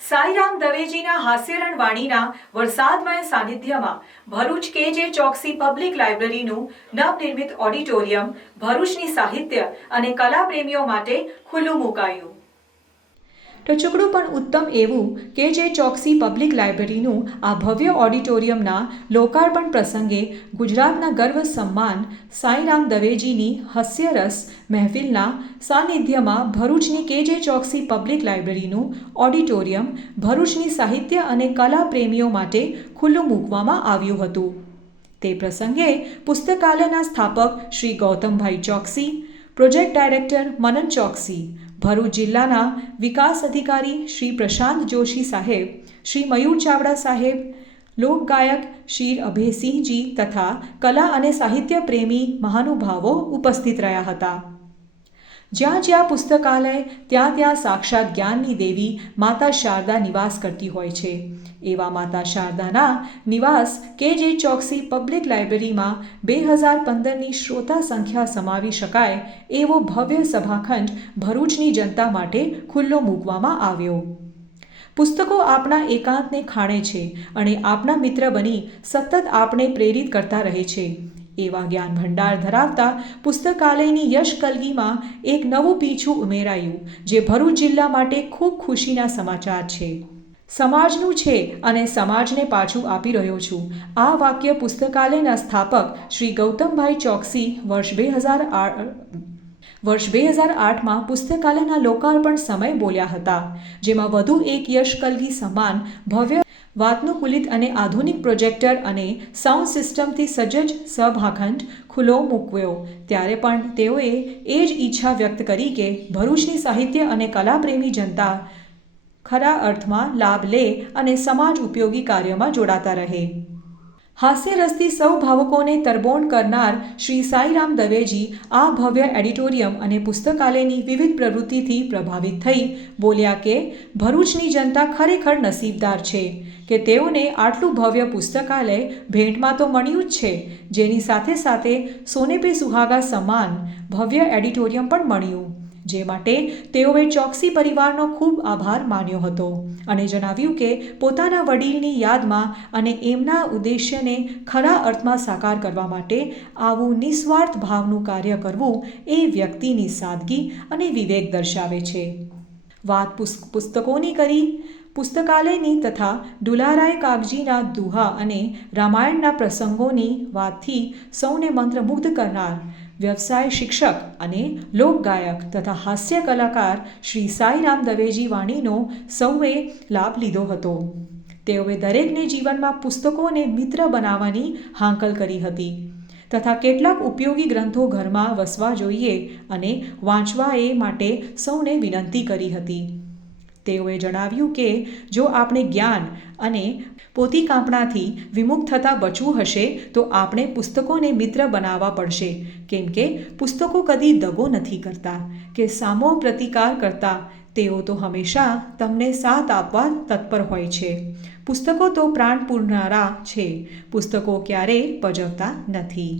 સાઈરામ દવેજીના હાસ્યરણ વાણીના વરસાદમય સાનિધ્યમાં ભરૂચ કેજે ચોકસી પબ્લિક લાઇબ્રેરીનું નવનિર્મિત ઓડિટોરિયમ ભરૂચની સાહિત્ય અને કલા પ્રેમીઓ માટે ખુલ્લું મુકાયું। ટચુકડું પણ ઉત્તમ એવું કેજે ચોકસી પબ્લિક લાઇબ્રેરીનું આ ભવ્ય ઓડિટોરિયમના લોકાર્પણ પ્રસંગે ગુજરાતના ગર્વ સમ્માન સાઈરામ દવેજીની હાસ્યરસ મહેફિલના સાનિધ્યમાં ભરૂચની કેજે ચોકસી પબ્લિક લાઇબ્રેરીનું ઓડિટોરિયમ ભરૂચની સાહિત્ય અને કલા પ્રેમીઓ માટે ખુલ્લું મૂકવામાં આવ્યું હતું। તે પ્રસંગે પુસ્તકાલયના સ્થાપક શ્રી ગૌતમભાઈ ચોકસી, પ્રોજેક્ટ ડાયરેક્ટર મનન ચોકસી, ભરૂચ જિલ્લાના વિકાસ અધિકારી શ્રી પ્રશાંત જોશી સાહેબ, શ્રી મયુર ચાવડા સાહેબ, લોકગાયક શ્રી અભયસિંહજી તથા કલા અને સાહિત્ય પ્રેમી મહાનુભાવો ઉપસ્થિત રહ્યા હતા। જ્યાં જ્યાં પુસ્તકાલય ત્યાં ત્યાં સાક્ષાત જ્ઞાનની દેવી માતા શારદા નિવાસ કરતી હોય છે। એવા માતા શારદાના નિવાસ કેજે ચોકસી પબ્લિક લાઇબ્રેરીમાં 2015ની શ્રોતા સંખ્યા સમાવી શકાય એવો ભવ્ય સભાખંડ ભરૂચની જનતા માટે ખુલ્લો મૂકવામાં આવ્યો। પુસ્તકો આપણા એકાંતને ખાણે છે અને આપણા મિત્ર બની સતત આપણે પ્રેરિત કરતા રહે છે। એવા જ્ઞાન ભંડાર ધરાવતા પુસ્તકાલયની યશકલગીમાં એક નવું પીછું ઉમેરાયું, જે ભરૂચ જિલ્લા માટે ખૂબ ખુશીના સમાચાર છે। સમાજનું છે અને સમાજને પાછું આપી રહ્યો છું, આ વાક્ય પુસ્તકાલયના સ્થાપક શ્રી ગૌતમભાઈ ચોકસી વર્ષ 2008માં પુસ્તકાલયના લોકાર્પણ સમયે બોલ્યા હતા, જેમાં વધુ એક યશકલગી સમાન ભવ્ય વાતાનુકૂલિત અને આધુનિક પ્રોજેક્ટર અને સાઉન્ડ સિસ્ટમથી સજ્જ સભાખંડ ખુલ્લો મૂક્યો। ત્યારે પણ તેઓએ એ જ ઈચ્છા વ્યક્ત કરી કે ભરૂચની સાહિત્ય અને કલાપ્રેમી જનતા ખરા અર્થમાં લાભ લે અને સમાજ ઉપયોગી કાર્યમાં જોડાતા રહે। હાસ્યરસથી સૌ ભાવકોને તરબોળ કરનાર શ્રી સાઈરામ દવેજી આ ભવ્ય એડિટોરિયમ અને પુસ્તકાલયની વિવિધ પ્રવૃત્તિથી પ્રભાવિત થઈ બોલ્યા કે ભરૂચની જનતા ખરેખર નસીબદાર છે કે તેઓને આટલું ભવ્ય પુસ્તકાલય ભેટમાં તો મળ્યું જ છે, જેની સાથે સાથે સોને પે સુહાગા સમાન ભવ્ય એડિટોરિયમ પણ મળ્યું, જે માટે તેઓએ ચોકસી પરિવારનો ખૂબ આભાર માન્યો હતો અને જણાવ્યું કે પોતાના વડીલની યાદમાં અને એમના ઉદ્દેશ્યને ખરા અર્થમાં સાકાર કરવા માટે આવું નિસ્વાર્થ ભાવનું કાર્ય કરવું એ વ્યક્તિની સાદગી અને વિવેક દર્શાવે છે। વાત પુસ્તકોની કરી પુસ્તકાલયની તથા દુલારાય કાગજીના દુહા અને રામાયણના પ્રસંગોની વાતથી સૌને મંત્રમુગ્ધ કરનાર વ્યવસાય શિક્ષક અને લોકગાયક તથા હાસ્ય કલાકાર શ્રી સાઈરામ દવેજી વાણીનો સૌએ લાભ લીધો હતો। તેઓએ દરેકને જીવનમાં પુસ્તકોને મિત્ર બનાવવાની હાંકલ કરી હતી તથા કેટલાક ઉપયોગી ગ્રંથો ઘરમાં વસવા જોઈએ અને વાંચવા એ માટે સૌને વિનંતી કરી હતી। તેઓએ જણાવ્યું કે જો આપણે જ્ઞાન અને પોતીકાંપણાથી વિમુખ થતાં બચવું હશે તો આપણે પુસ્તકોને મિત્ર બનાવવા પડશે, કેમ કે પુસ્તકો કદી દગો નથી કરતા કે સામો પ્રતિકાર કરતા, તેઓ તો હંમેશા તમને સાથ આપવા તત્પર હોય છે। પુસ્તકો તો પ્રાણ પૂરનારા છે, પુસ્તકો ક્યારેય પજવતા નથી।